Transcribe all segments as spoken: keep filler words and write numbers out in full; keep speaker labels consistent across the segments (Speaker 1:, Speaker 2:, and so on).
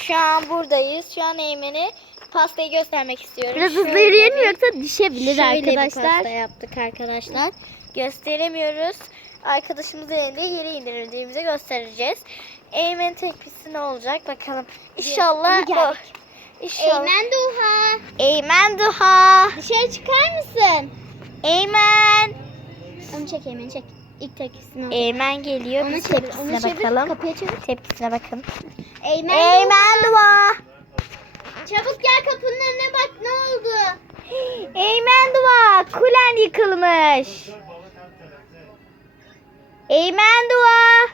Speaker 1: Şu an buradayız. Şu an Eymen'e pastayı göstermek istiyorum.
Speaker 2: Biraz hızlı
Speaker 1: Şöyle
Speaker 2: yürüyelim
Speaker 1: bir-
Speaker 2: yoksa düşebilir
Speaker 1: Şöyle bir
Speaker 2: arkadaşlar.
Speaker 1: pasta yaptık arkadaşlar. Gösteremiyoruz. Arkadaşımızın elinde yere indirildiğimizi göstereceğiz. Eymen tepkisi ne olacak bakalım. İnşallah
Speaker 2: iyi geldik.
Speaker 1: bu. İnşallah.
Speaker 2: Eymen Duha.
Speaker 1: Eymen Duha.
Speaker 2: Dışarı çıkar mısın?
Speaker 1: Eymen.
Speaker 2: Onu çek Eymen çek. İlk tepkisini al.
Speaker 1: Eymen geliyor.
Speaker 2: Onu
Speaker 1: Biz
Speaker 2: çevir,
Speaker 1: tepkisine
Speaker 2: onu çevir,
Speaker 1: bakalım.
Speaker 2: kapıya çevir.
Speaker 1: Tepkisine bakın.
Speaker 2: Eymen,
Speaker 1: Eymen Duha.
Speaker 2: Çabuk gel kapının önüne bak ne oldu?
Speaker 1: Eymen Duha. Kulen yıkılmış. Eymen Duha.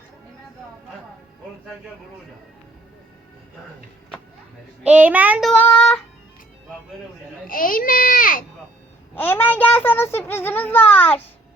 Speaker 1: Eymen Duha.
Speaker 2: Eymen.
Speaker 1: Eymen gel, sana sürprizimiz var.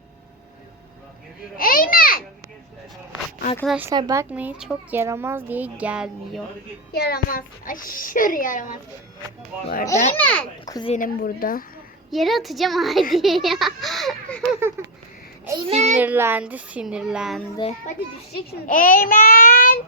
Speaker 2: Eymen.
Speaker 1: Arkadaşlar bakmayın, çok yaramaz diye gelmiyor.
Speaker 2: Yaramaz. Aşırı yaramaz.
Speaker 1: Bu arada
Speaker 2: Eymen.
Speaker 1: kuzenim burada.
Speaker 2: Yere atacağım hadi ya. Eymen.
Speaker 1: Sinirlendi sinirlendi.
Speaker 2: Hadi düşecek şimdi.
Speaker 1: Eymen.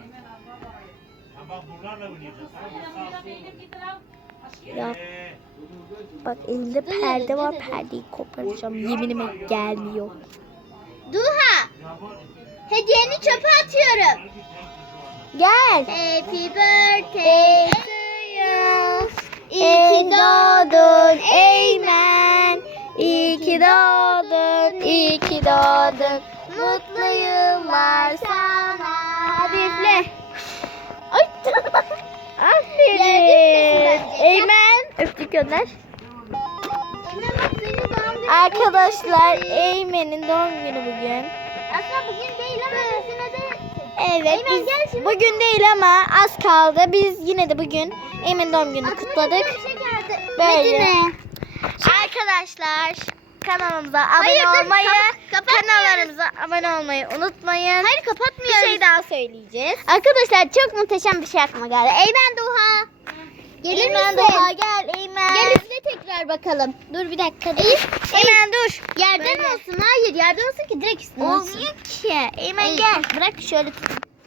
Speaker 1: Ya bak, elinde perde var, perdeyi koparacağım. Yeminime gelmiyor.
Speaker 2: Duha. Hediyeni çöpe atıyorum.
Speaker 1: Gel.
Speaker 2: Happy birthday to you.
Speaker 1: İyi ki doğdun Eymen. İyi ki doğdun, iyi ki doğdun. Mutlu yıllar sana. Hadi üfle.
Speaker 2: Ay.
Speaker 1: Aferin.
Speaker 2: Yerde üflesin bence.
Speaker 1: Eymen. Öptük gönder.
Speaker 2: Eymen bak senin doğum günün.
Speaker 1: Arkadaşlar Eymen'in doğum günü bugün.
Speaker 2: Aslında bugün değil ama bizime de.
Speaker 1: Evet,
Speaker 2: Eymen
Speaker 1: biz
Speaker 2: gel şimdi.
Speaker 1: bugün değil ama az kaldı. Biz yine de bugün Eymen'in doğum gününü
Speaker 2: Aklıma
Speaker 1: kutladık.
Speaker 2: bir şey geldi.
Speaker 1: Böyle.
Speaker 2: Medine.
Speaker 1: Arkadaşlar kanalımıza abone
Speaker 2: Hayır, dur,
Speaker 1: olmayı,
Speaker 2: kap- kapatmıyoruz.
Speaker 1: kanallarımıza abone olmayı unutmayın.
Speaker 2: Hayır
Speaker 1: Bir
Speaker 2: kapatmıyoruz.
Speaker 1: şey daha söyleyeceğiz.
Speaker 2: Arkadaşlar çok muhteşem bir şey aklıma geldi. Eymen Duha. Gelir
Speaker 1: Eymen
Speaker 2: misin?
Speaker 1: Doğa gel Eymen.
Speaker 2: Gel üfle tekrar bakalım.
Speaker 1: Dur bir dakika.
Speaker 2: Elif,
Speaker 1: Eymen dur.
Speaker 2: yerden
Speaker 1: Böyle.
Speaker 2: olsun. Hayır yerden olsun ki direkt üstüne olsun.
Speaker 1: Olmuyor ki. Eymen
Speaker 2: Ay,
Speaker 1: gel.
Speaker 2: Bırak şöyle tut.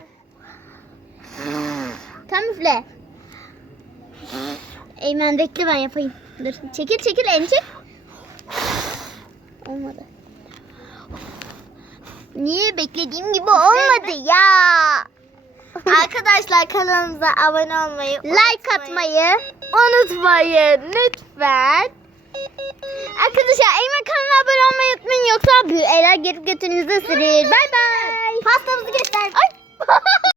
Speaker 2: Tam üfle. Eymen bekle ben yapayım. Dur çekil çekil elini çek. Olmadı. Niye beklediğim gibi olmadı ya?
Speaker 1: Arkadaşlar kanalımıza abone olmayı,
Speaker 2: Like atmayı.
Speaker 1: unutmayın lütfen.
Speaker 2: Arkadaşlar Eymen kanalına abone olmayı unutmayın yoksa büyüler gelip götünüzü ısırır. Bay bay.
Speaker 1: Pastamızı göster.
Speaker 2: Ay.